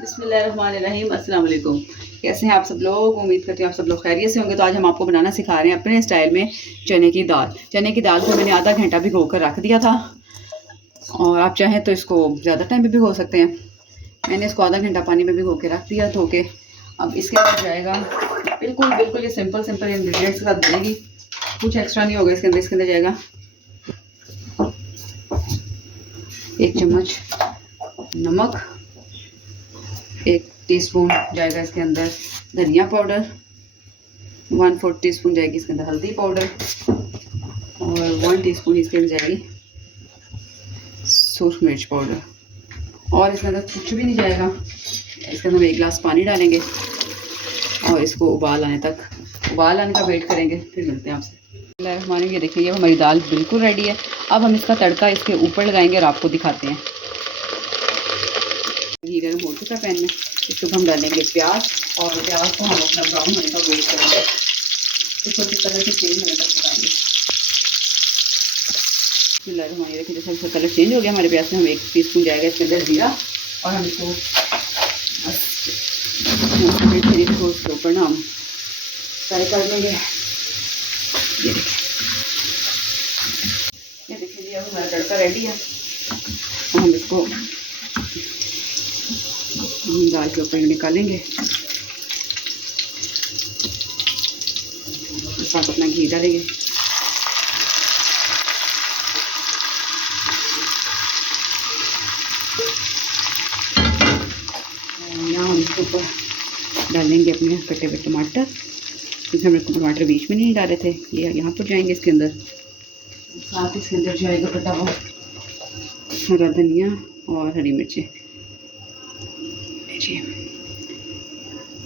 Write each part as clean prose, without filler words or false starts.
बिस्मिल्लाहिर्रहमानिर्रहीम, अस्सलाम वालेकुम। कैसे हैं आप सब लोग? उम्मीद करती हूँ आप सब लोग खैरियत से होंगे। तो आज हम आपको बनाना सिखा रहे हैं अपने स्टाइल में चने की दाल। चने की दाल को मैंने आधा घंटा भिगो कर रख दिया था, और आप चाहें तो इसको ज़्यादा टाइम भी भिगो सकते हैं। मैंने इसको आधा घंटा पानी में भिगो के रख दिया धो के। अब इसके अंदर जाएगा बिल्कुल बिल्कुल ये सिंपल इंग्रेडिएंट्स के साथ बनेगी, कुछ एक्स्ट्रा नहीं होगा इसके अंदर। इसके अंदर जाएगा 1 चम्मच नमक, 1 टीस्पून जाएगा इसके अंदर धनिया पाउडर, 1/4 टीस्पून जाएगी इसके अंदर हल्दी पाउडर, और 1 टीस्पून इसके अंदर जाएगी सूरख मिर्च पाउडर। और इसके अंदर कुछ भी नहीं जाएगा। इसके अंदर हम 1 गिलास पानी डालेंगे और इसको उबाल आने का वेट करेंगे, फिर मिलते हैं आपसे। ये देखिए, ये हमारी दाल बिल्कुल रेडी है। अब हम इसका तड़का इसके ऊपर लगाएंगे और आपको दिखाते हैं। घी गर्म हो चुका है पैन में, इसको हम डालेंगे प्याज, और प्याज को हम अपना ब्राउन होने का वेट करेंगे, इसको किस तरह से चेंज होने तक पकाएंगे। हमारे देखिए जैसा इसका कलर चेंज हो गया हमारे प्याज में, हम 1 टीस्पून जाएगा इसके अंदर जीरा, और हम इसको इसके ऊपर ना हम फ्राई कर लेंगे। ये देखिए अब हमारा तड़का रेडी है। हम इसको दाल के ऊपर निकालेंगे, साथ अपना घी डालेंगे। यहाँ हम इसके ऊपर डालेंगे अपने कटे हुए टमाटर, क्योंकि हमने टमाटर बीच में नहीं डाले थे, ये यहाँ पर जाएंगे इसके अंदर। साथ इसके अंदर जाएगा कटा हुआ हरा धनिया और हरी मिर्चें।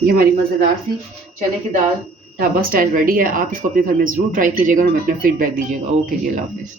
ये हमारी मज़ेदार सी चने की दाल ढाबा स्टाइल रेडी है। आप इसको अपने घर में ज़रूर ट्राई कीजिएगा और हमें अपना फीडबैक दीजिएगा। ओके जी, अल्लाह हाफ़िज़।